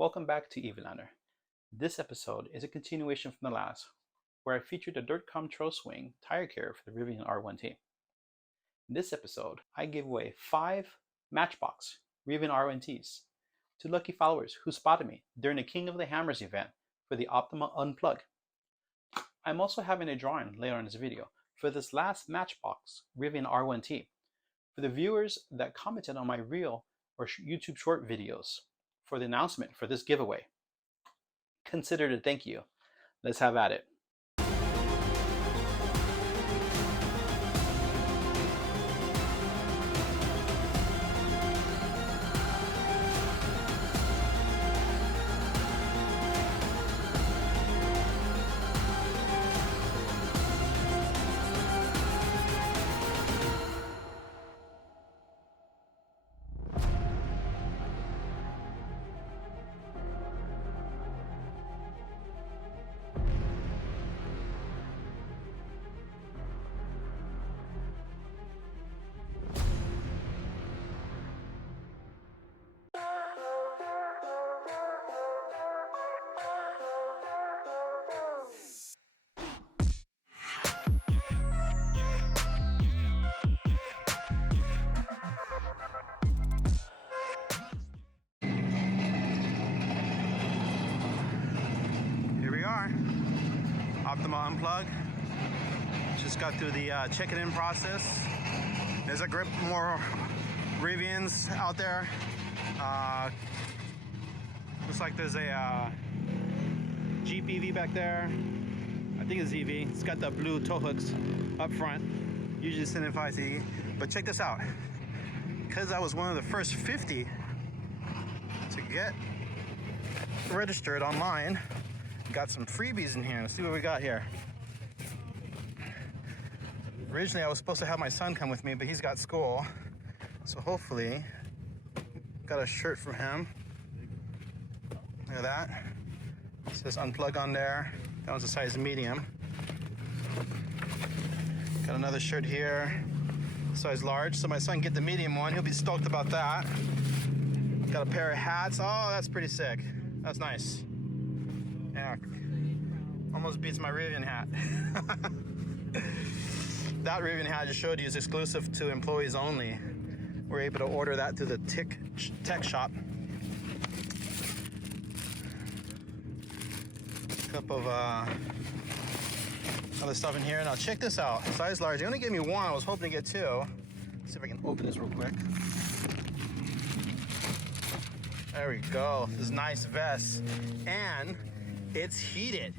Welcome back to Evilander. This episode is a continuation from the last, where I featured a dirt control swing tire care for the Rivian R1T. In this episode, I give away 5 Matchbox Rivian R1Ts to lucky followers who spotted me during the King of the Hammers event for the Optima Unplug. I'm also having a drawing later in this video for this last Matchbox Rivian R1T for the viewers that commented on my Reel or YouTube short videos for the announcement for this giveaway. Consider it a thank you. Let's have at it. Optima Unplug. Just got through the checking in process. There's a grip more Rivians out there. Looks like there's a Jeep EV back there. I think it's EV. It's got the blue tow hooks up front. Usually signifies EV. But check this out. Because I was one of the first 50 to get registered online, got some freebies in here. Let's see what we got here. Originally, I was supposed to have my son come with me, but he's got school. So hopefully, got a shirt for him. Look at that. It says Unplug on there. That one's a size medium. Got another shirt here, size large. So my son get the medium one. He'll be stoked about that. Got a pair of hats. Oh, that's pretty sick. That's nice. Yeah, almost beats my Rivian hat. That Rivian hat I just showed you is exclusive to employees only. We're able to order that through the tech shop. A couple of other stuff in here. Now check this out, size large. They only gave me one, I was hoping to get 2. Let's see if I can open this real quick. There we go, this nice vest. And it's heated.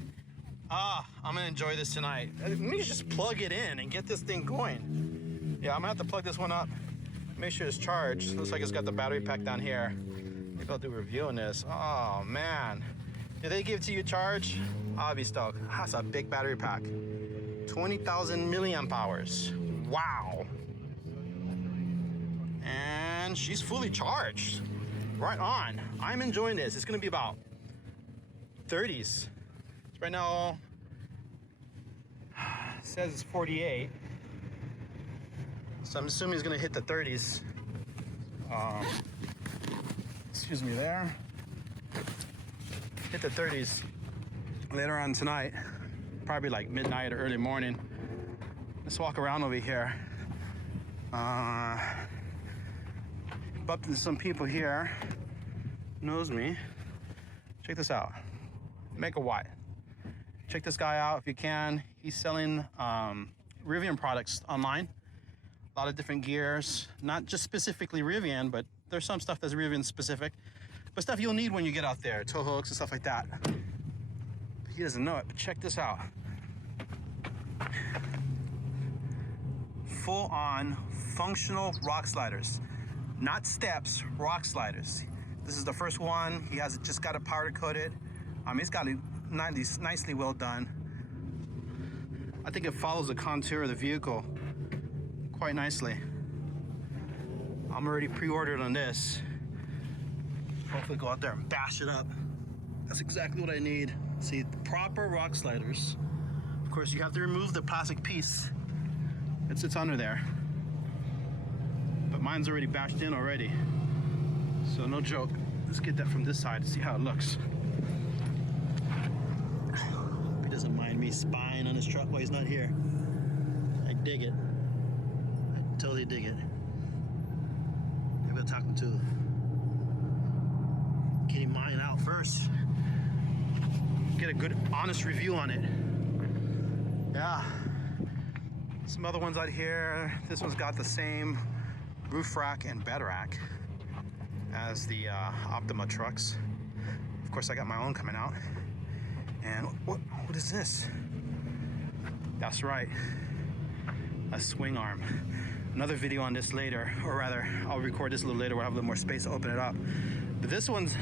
I'm gonna enjoy this tonight. Let me just plug it in and get this thing going. Yeah, I'm gonna have to plug this one up, make sure it's charged. Looks like it's got the battery pack down here. Maybe I'll do a review on this. Oh man. Do they give it to you charge? I'll be stoked. That's a big battery pack. 20,000 milliamp hours. Wow. And she's fully charged. Right on. I'm enjoying this. It's gonna be about 30s. Right now, it says it's 48. So I'm assuming it's gonna hit the 30s. Excuse me there. Hit the 30s later on tonight. Probably like midnight or early morning. Let's walk around over here. Bumped into some people here. Knows me. Check this out. Megawatt. Check this guy out if you can. He's selling Rivian products online. A lot of different gears, not just specifically Rivian, but there's some stuff that's Rivian specific, but stuff you'll need when you get out there, tow hooks and stuff like that. He doesn't know it, but check this out. Full on functional rock sliders. Not steps, rock sliders. This is the first one. He has just got it powder coated. He's got it nicely well done. I think it follows the contour of the vehicle quite nicely. I'm already pre-ordered on this. Hopefully go out there and bash it up. That's exactly what I need. See, proper rock sliders. Of course, you have to remove the plastic piece that sits under there. But mine's already bashed in already. So no joke. Let's get that from this side to see how it looks. Hope he doesn't mind me spying on his truck while he's not here. I dig it. I totally dig it. Maybe I'll talk him to getting mine out first. Get a good, honest review on it. Yeah. Some other ones out here. This one's got the same roof rack and bed rack as the Optima trucks. Of course, I got my own coming out. And what is this? That's right, a swing arm. Another video on this later, or rather, I'll record this a little later where I have a little more space to open it up. But this one's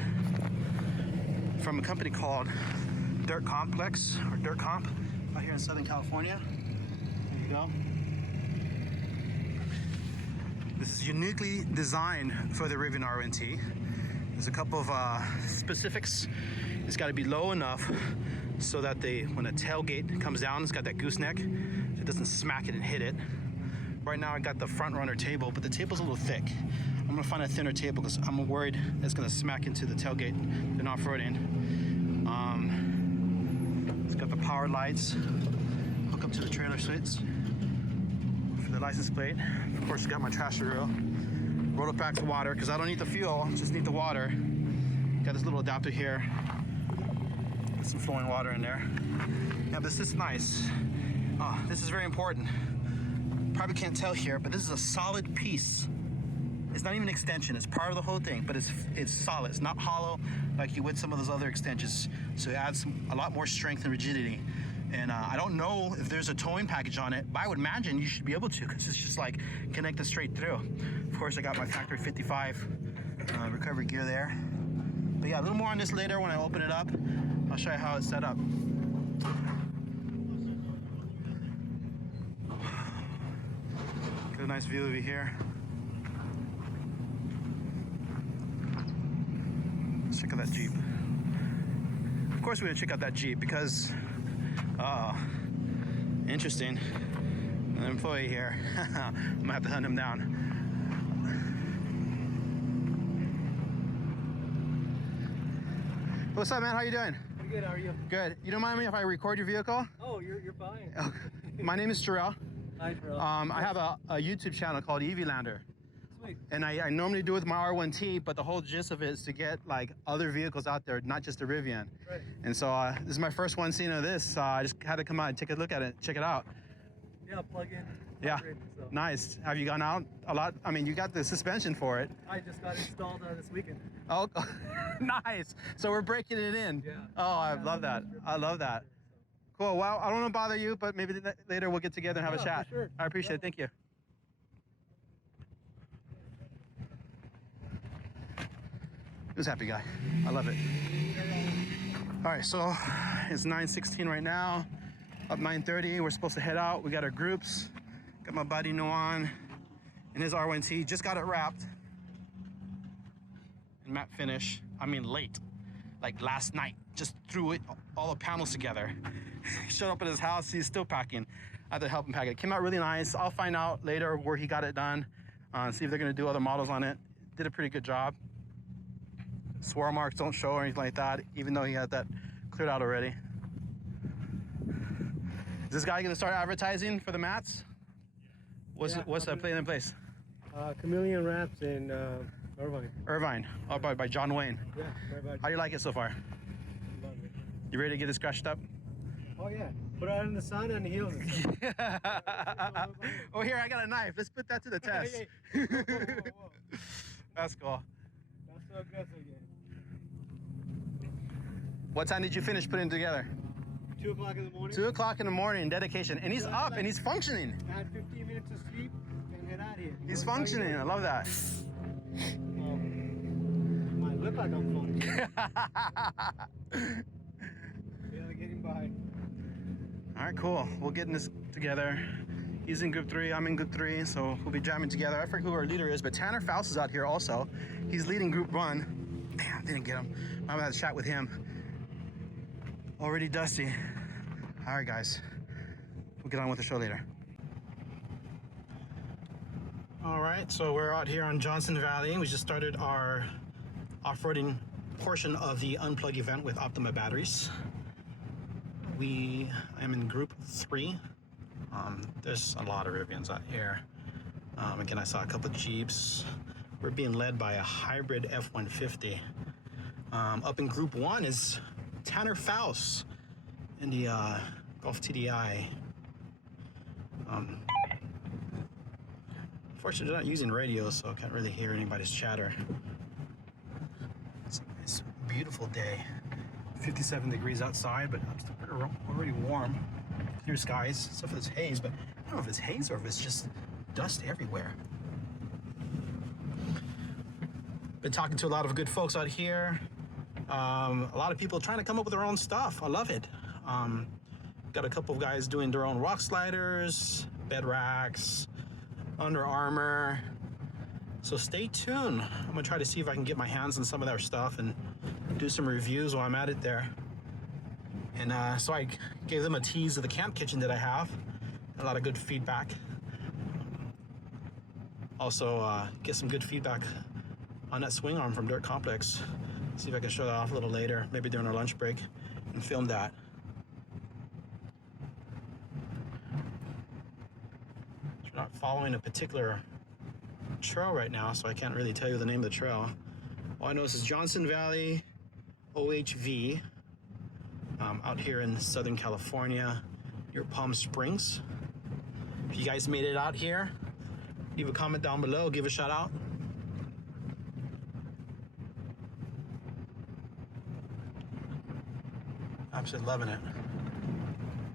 from a company called Dirt Complex, or Dirt Comp, out here in Southern California. There you go. This is uniquely designed for the Rivian R1T. There's a couple of specifics. It's got to be low enough so that when the tailgate comes down, it's got that gooseneck, so it doesn't smack it and hit it. Right now I got the front runner table, but the table's a little thick. I'm gonna find a thinner table because I'm worried it's gonna smack into the tailgate and off-roading. It's got the power lights, hook up to the trailer switch for the license plate. Of course, got my trash wheel. Roll it back to water because I don't need the fuel, just need the water. Got this little adapter here. Got some flowing water in there. Yeah, this is nice. This is very important. Probably can't tell here, but this is a solid piece. It's not even an extension, it's part of the whole thing, but it's solid. It's not hollow like you would some of those other extensions. So it adds a lot more strength and rigidity. And I don't know if there's a towing package on it, but I would imagine you should be able to because it's just like connected straight through. Of course, I got my factory 55 recovery gear there. But yeah, a little more on this later when I open it up. I'll show you how it's set up. Got a nice view over here. Let's check out that Jeep. Of course we're gonna check out that Jeep because, interesting. An employee here. I'm gonna have to hunt him down. What's up, man? How you doing? Pretty good, how are you? Good. You don't mind me if I record your vehicle? Oh, you're fine. My name is Terrell. Hi, Pharoah. I have a YouTube channel called Lander. Sweet. And I normally do it with my R1T, but the whole gist of it is to get like other vehicles out there, not just the Rivian. Right. And so this is my first one seeing of this. I just had to come out and take a look at it, check it out. Yeah, plug in. Yeah, Upgrade, so. nice. Have you gone out a lot? I mean, you got the suspension for it. I just got installed this weekend. Oh, nice. So we're breaking it in. Yeah. Oh, I love that. I love that. Cool. Well, I don't want to bother you, but maybe later we'll get together and have a chat. For sure. I appreciate it. Thank you. Who's happy guy? I love it. All right, so it's 9:16 right now. Up 9:30. We're supposed to head out. We got our groups. Got my buddy Noan and his R1T. Just got it wrapped and matte finish. I mean, late, like last night. Just threw it, all the panels together. Showed up at his house. He's still packing. I had to help him pack it. Came out really nice. I'll find out later where he got it done. See if they're gonna do other models on it. Did a pretty good job. Swirl marks don't show or anything like that, even though he had that cleared out already. Is this guy gonna start advertising for the mats? What's the play in place? Chameleon wraps in Irvine. Irvine, by John Wayne. Yeah, right by. How do you like it so far? Love it. You ready to get it scratched up? Oh yeah, put it out in the sun and heals it. Oh, here, I got a knife. Let's put that to the test. Hey. Whoa. That's cool. That's so aggressive, yeah. What time did you finish putting it together? 2 o'clock in the morning. 2 o'clock in the morning, dedication. And he's up and he's functioning. I had 15 minutes of sleep and head out here. He's functioning, I love that. Might look like I'm functioning. Yeah, getting by. All right, cool. We're getting this together. He's in group 3, I'm in group 3, so we'll be jamming together. I forget who our leader is, but Tanner Faust is out here also. He's leading group 1. Damn, didn't get him. I'm gonna have to chat with him. Already dusty. All right, guys. We'll get on with the show later. All right, so we're out here on Johnson Valley. We just started our off-roading portion of the Unplug event with Optima batteries. I am in group 3. There's a lot of Rivians out here. Again, I saw a couple of Jeeps. We're being led by a hybrid F-150. Up in group 1 is Tanner Faust in the Golf TDI. Unfortunately, they're not using radio, so I can't really hear anybody's chatter. It's a beautiful day. 57 degrees outside, but I'm still already warm. Clear skies, except for this haze, but I don't know if it's haze or if it's just dust everywhere. Been talking to a lot of good folks out here. A lot of people trying to come up with their own stuff. I love it. Got a couple of guys doing their own rock sliders, bed racks, Under Armour. So stay tuned. I'm gonna try to see if I can get my hands on some of their stuff and do some reviews while I'm at it there. And so I gave them a tease of the camp kitchen that I have. A lot of good feedback. Also get some good feedback on that swing arm from Dirt Complex. See if I can show that off a little later, maybe during our lunch break, and film that. We're not following a particular trail right now, so I can't really tell you the name of the trail. All I know is Johnson Valley OHV out here in Southern California near Palm Springs. If you guys made it out here, leave a comment down below, give a shout out. Absolutely loving it.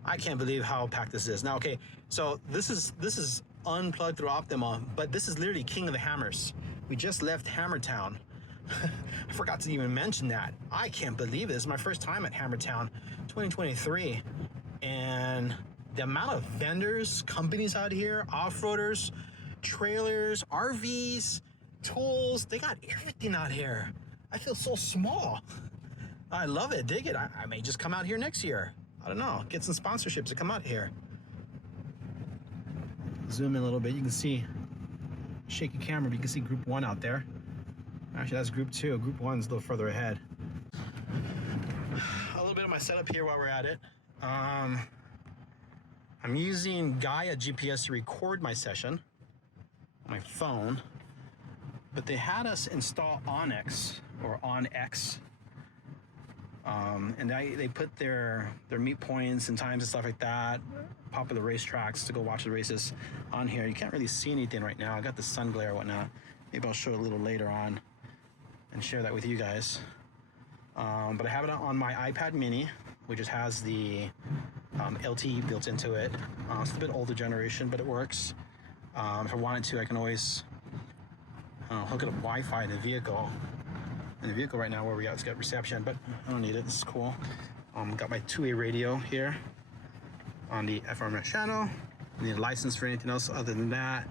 I can't believe how packed this is. Now, okay, so this is unplugged through Optima, but this is literally King of the Hammers. We just left Hammertown. I forgot to even mention that. I can't believe it. This is my first time at Hammertown 2023. And the amount of vendors, companies out here, off-roaders, trailers, RVs, tools, they got everything out here. I feel so small. I love it, dig it. I may just come out here next year. I don't know, get some sponsorships to come out here. Zoom in a little bit, you can see, shaky camera, but you can see group 1 out there. Actually, that's group 2. Group 1's a little further ahead. A little bit of my setup here while we're at it. I'm using Gaia GPS to record my session on my phone, but they had us install Onyx or OnX. And they put their meet points and times and stuff like that, popular racetracks to go watch the races on here. You can't really see anything right now. I got the sun glare and whatnot. Maybe I'll show it a little later on and share that with you guys. But I have it on my iPad mini, which just has the LTE built into it. It's a bit older generation, but it works. If I wanted to, I can always hook it up Wi-Fi in the vehicle. In the vehicle right now where it's got reception, but I don't need it. This is cool. Got my 2A radio here on the FRMS channel. I need a license for anything else other than that.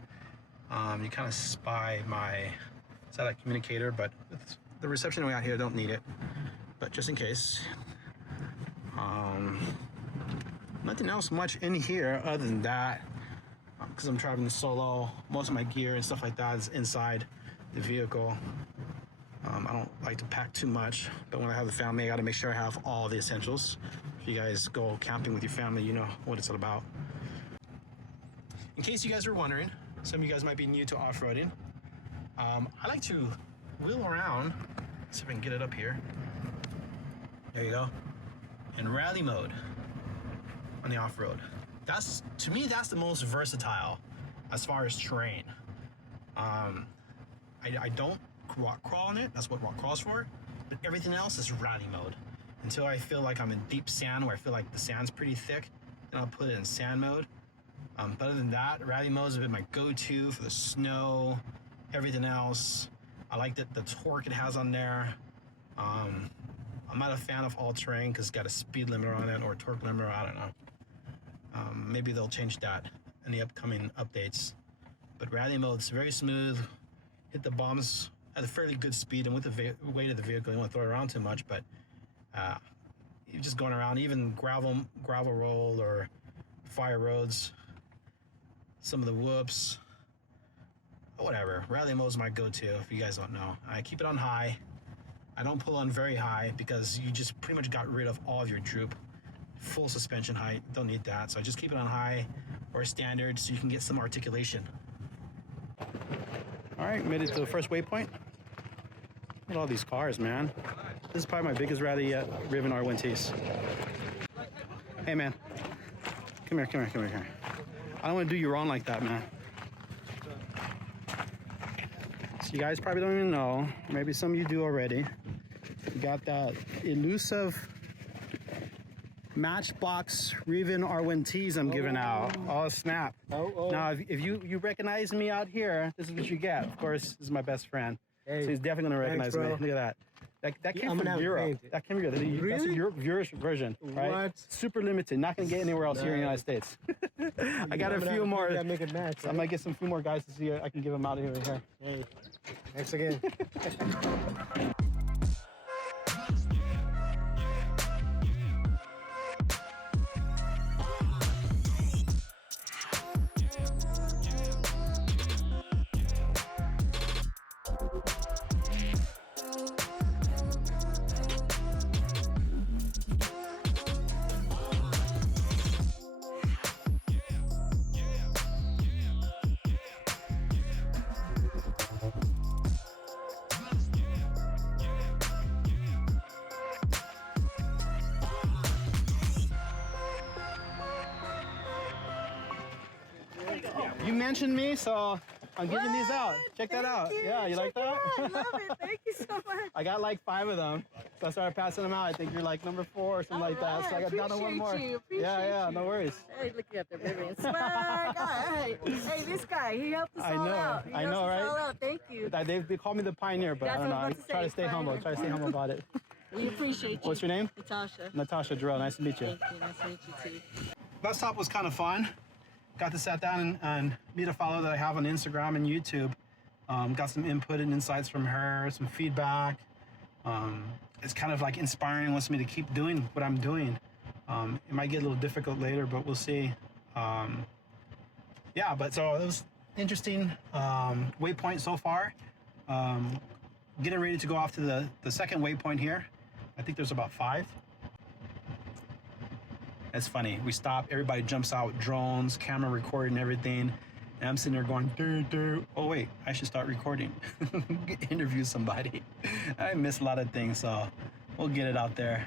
You kind of spy my satellite communicator, but with the reception way out here, I don't need it. But just in case. Nothing else much in here other than that, because I'm traveling solo. Most of my gear and stuff like that is inside the vehicle. I don't like to pack too much, but when I have the family, I got to make sure I have all the essentials. If you guys go camping with your family, you know what it's all about. In case you guys are wondering, some of you guys might be new to off-roading. I like to wheel around. Let's see if I can get it up here. There you go. In rally mode on the off-road. To me, that's the most versatile as far as terrain. I don't rock crawl in it. That's what rock crawl's for. But everything else is rally mode. Until I feel like I'm in deep sand where I feel like the sand's pretty thick, then I'll put it in sand mode. But other than that, rally mode has been my go-to for the snow, everything else. I like the torque it has on there. I'm not a fan of all-terrain because it's got a speed limiter on it or a torque limiter, I don't know. Maybe they'll change that in the upcoming updates. But rally mode's very smooth. Hit the bombs at a fairly good speed, and with the weight of the vehicle, you don't want to throw it around too much, but you're just going around, even gravel road or fire roads, some of the whoops, whatever. Rally mode is my go-to if you guys don't know. I keep it on high, I don't pull on very high because you just pretty much got rid of all of your droop. Full suspension height, don't need that. So I just keep it on high or standard so you can get some articulation. All right, made it to the first waypoint. Look at all these cars, man. This is probably my biggest rally yet, Rivian R1Ts. Hey, man. Come here, come here, come here. I don't want to do you wrong like that, man. So you guys probably don't even know. Maybe some of you do already. You got that elusive Matchbox Rivian R1Ts I'm giving out. Oh, snap. Now, if you recognize me out here, this is what you get. Of course, this is my best friend. Hey, so he's definitely going to recognize me. Look at that. That came from Europe. That came from Europe. Really? That's a Europe version, right? What? Super limited. Not going to get anywhere else here in the United States. I got a few more. Yeah, make it match. I might get some few more guys to see if I can give them out here. Hey, thanks again. You mentioned me, so I'm giving these out. Check that out. Yeah, you like that? I love it. Thank you so much. I got like 5 of them, so I started passing them out. I think you're like number 4 or something like that. So I got down to one more. Appreciate No worries. Hey, look at the Rivian swag. Hey, this guy, he helped us all out. I know, right? All out. Thank you. They call me the pioneer, but That's I don't know. what I I was about to try say, to stay humble. pioneer. Try to stay humble about it. We appreciate you. What's your name? Natasha. Natasha Jarrell. Nice to meet you. Thank you. Nice to meet you too. Bus stop was kind of fun. Got to sit down and meet a follower that I have on Instagram and YouTube. Got some input and insights from her, some feedback. It's kind of like inspiring, wants me to keep doing what I'm doing. It might get a little difficult later, but we'll see. Yeah, but so it was interesting waypoint so far. Getting ready to go off to the second waypoint here. I think there's about 5. It's funny. We stop, everybody jumps out with drones, camera recording everything. And I'm sitting there going, doo. Oh wait, I should start recording. Interview somebody. I miss a lot of things, so we'll get it out there.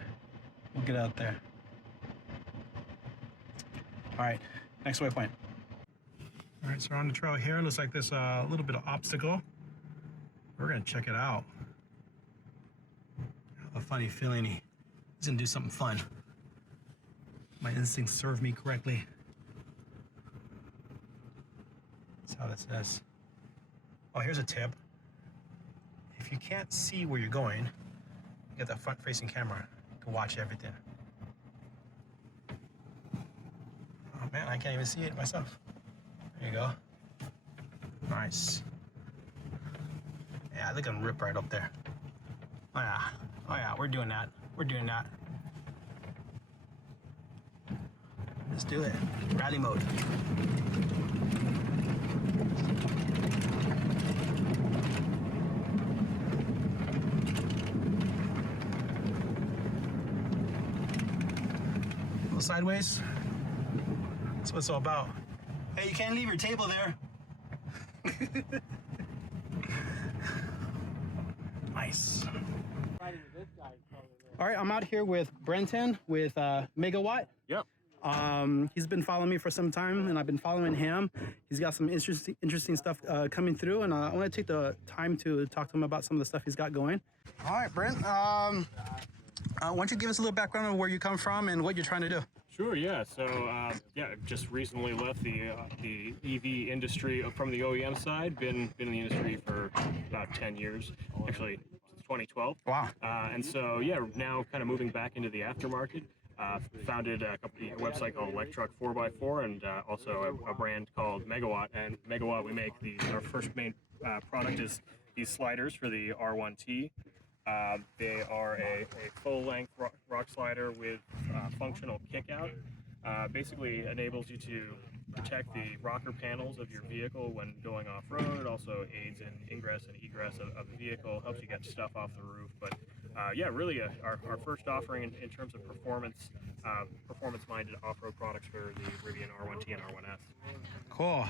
We'll get it out there. All right, next waypoint. All right, so we're on the trail here. Looks like there's a little bit of obstacle. We're gonna check it out. I have a funny feeling he's gonna do something fun. My instincts serve me correctly. That's how this is. Oh, here's a tip. If you can't see where you're going, you get that front-facing camera. You can watch everything. Oh man, I can't even see it myself. There you go. Nice. Yeah, look at them rip right up there. Oh yeah, we're doing that. We're doing that. Let's do it. Rally mode. A little sideways. That's what it's all about. Hey, you can't leave your table there. Nice. All right, I'm out here with Brenton with Megawatt. Yep. He's been following me for some time, and I've been following him. He's got some interesting stuff coming through, and I want to take the time to talk to him about some of the stuff he's got going. All right, Brent. Why don't you give us a little background of where you come from and what you're trying to do? Sure, yeah. So, just recently left the EV industry from the OEM side. Been in the industry for about 10 years, actually, since 2012. Wow. And so, yeah, now kind of moving back into the aftermarket. Founded a website called Electruck 4x4 and also a brand called Megawatt. And Megawatt, we make our first main product is these sliders for the R1T. They are a full-length rock slider with functional kickout. Basically enables you to protect the rocker panels of your vehicle when going off-road. It also aids in ingress and egress of the vehicle, helps you get stuff off the roof, but yeah, really our first offering in terms of performance-minded off-road products for the Rivian R1T and R1S. Cool.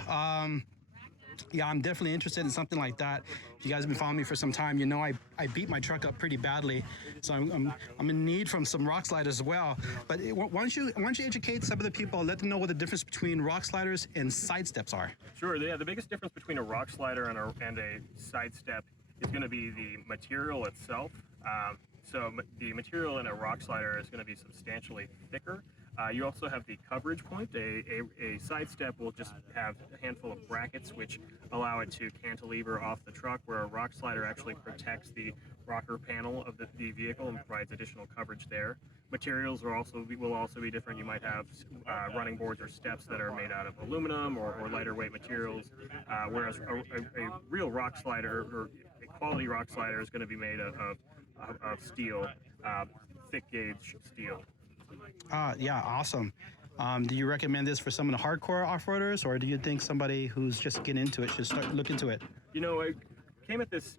Yeah, I'm definitely interested in something like that. If you guys have been following me for some time, you know I beat my truck up pretty badly, so I'm in need from some rock sliders as well. But why don't you educate some of the people, let them know what the difference between rock sliders and side steps are? Sure. Yeah, the biggest difference between a rock slider and a side step is going to be the material itself. So the material in a rock slider is going to be substantially thicker. You also have the coverage point. A side step will just have a handful of brackets which allow it to cantilever off the truck, where a rock slider actually protects the rocker panel of the vehicle and provides additional coverage there. Materials will also be different. You might have running boards or steps that are made out of aluminum or lighter weight materials, whereas a real rock slider or a quality rock slider is going to be made of steel, thick gauge steel. Yeah, awesome. Do you recommend this for some of the hardcore off-roaders, or do you think somebody who's just getting into it should start look into it? You know, I came at this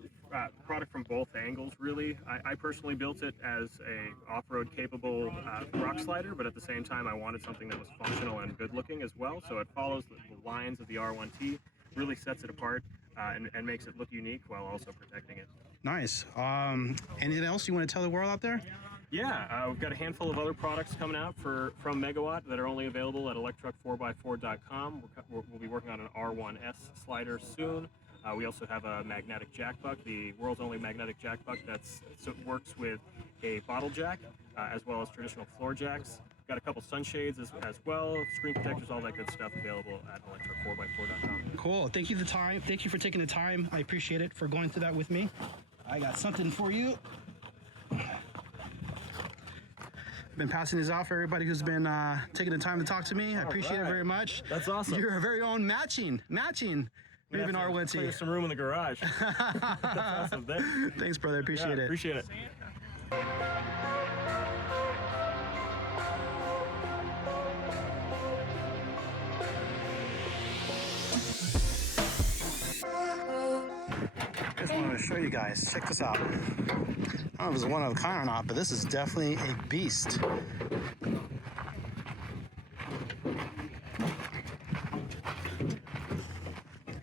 product from both angles, really. I personally built it as a off-road capable rock slider, but at the same time I wanted something that was functional and good looking as well. So it follows the lines of the R1T, really sets it apart and makes it look unique while also protecting it. Nice. Anything else you want to tell the world out there? Yeah, we've got a handful of other products coming out from Megawatt that are only available at electruck4x4.com. We'll be working on an R1S slider soon. We also have a magnetic jack buck, the world's only magnetic jack buck so it works with a bottle jack as well as traditional floor jacks. Got a couple sunshades as well, screen protectors, all that good stuff available at electruck4x4.com. Cool. Thank you for taking the time. I appreciate it for going through that with me. I got something for you. Been passing these off for everybody who's been taking the time to talk to me. I appreciate it very much. That's awesome. Your very own matching Rivian R1T. Clear some room in the garage. That's awesome. Thanks, brother. Appreciate it. Appreciate it. Just wanted to show you guys. Check this out. I don't know if it's one of a kind or not, but this is definitely a beast.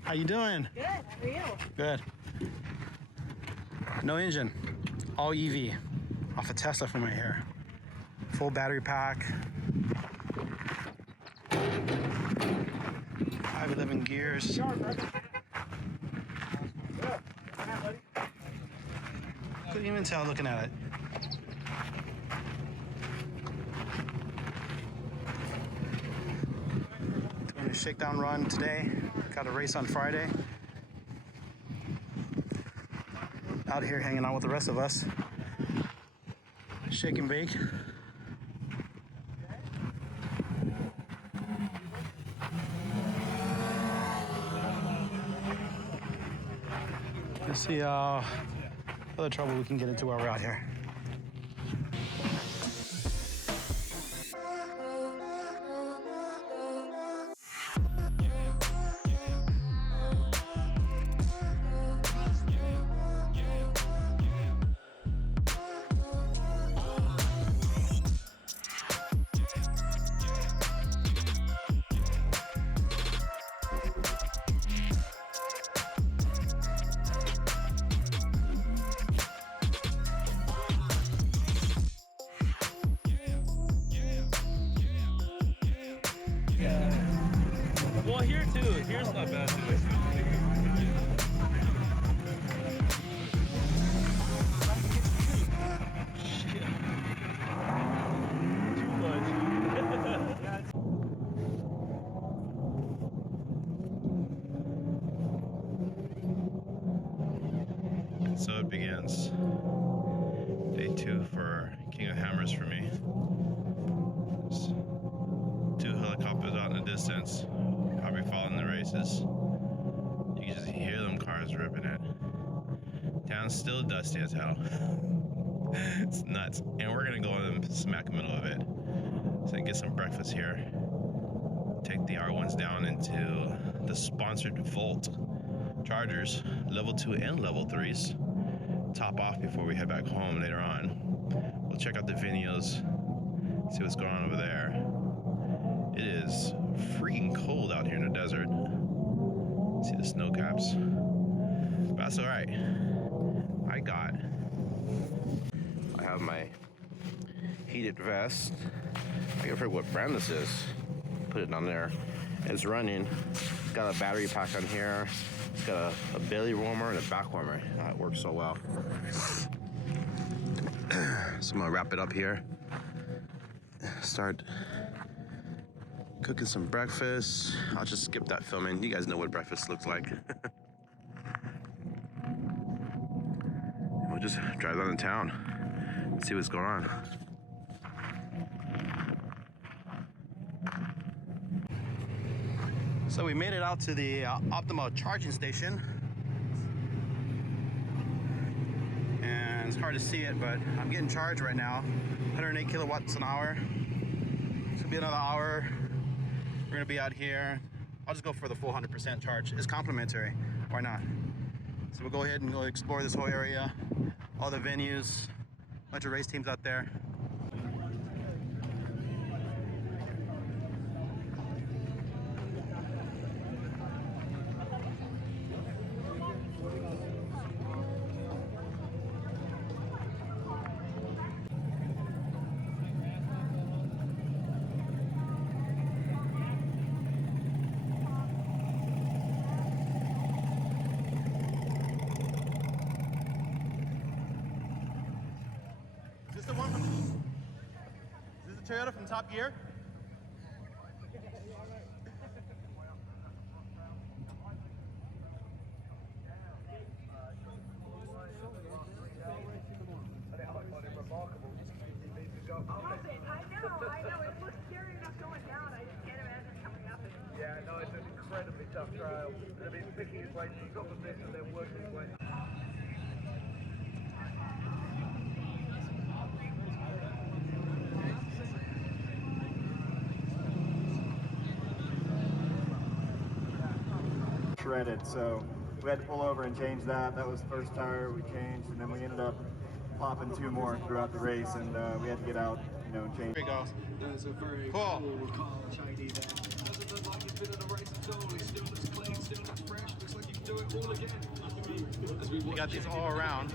How you doing? Good. How are you? Good. No engine, all EV. Off a Tesla from right here. Full battery pack. 511 gears. Couldn't even tell looking at it. Doing a shakedown run today. Got a race on Friday. Out here hanging out with the rest of us. Shake and bake. Let's see other trouble we can get into while we're out here. Well, here too. Here's not bad too. So it begins. Day 2 for King of Hammers for me. There's 2 helicopters out in the distance, probably following the races. You can just hear them cars ripping it. Town's still dusty as hell. It's nuts. And we're gonna go in the smack middle of it. So get some breakfast here. Take the R1s down into the sponsored Volt chargers, level 2 and level 3s. Top top off before we head back home later on. We'll check out the videos, see what's going on over there. It is freaking cold out here in the desert. See the snow caps. But that's all right. I have my heated vest. I forget what brand this is. Put it on there. It's running. It's got a battery pack on here. It's got a belly warmer and a back warmer. It works so well. So I'm gonna wrap it up here. Start cooking some breakfast. I'll just skip that filming. You guys know what breakfast looks like. We'll just drive down to town and see what's going on. So we made it out to the optimal charging station. And it's hard to see it, but I'm getting charged right now. 108 kilowatts an hour. It's gonna be another hour. We're gonna be out here. I'll just go for the full 100% charge. It's complimentary, why not? So we'll go ahead and go explore this whole area, all the venues, a bunch of race teams out there. Is this the Toyota from Top Gear? I know. It looks scary enough going down. I just can't imagine coming up. Yeah, no, it's an incredibly tough trail. They've been picking his way, he's got the bit and they're working his way. Shredded, so we had to pull over and change that. That was the first tire we changed, and then we ended up popping 2 more throughout the race, and we had to get out, you know, and change. Here we go. There's a very cool car shiny there. Doesn't look like he's been in a race at all. He still looks clean, still looks fresh. Looks like he can do it all again. We got these all around.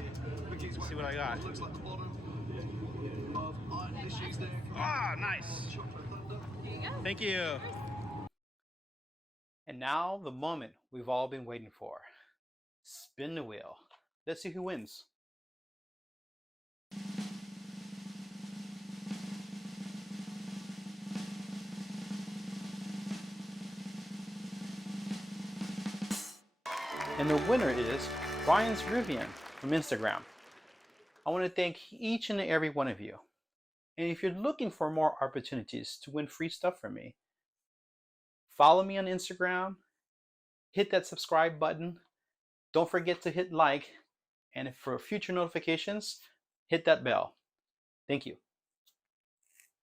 Let's see what I got. Looks like the bottom of iron issues there. Ah, nice. Thank you. And now the moment we've all been waiting for. Spin the wheel. Let's see who wins. And the winner is Brian's Rivian from Instagram. I want to thank each and every one of you. And if you're looking for more opportunities to win free stuff from me, follow me on Instagram, hit that subscribe button, don't forget to hit like, and for future notifications, hit that bell. Thank you.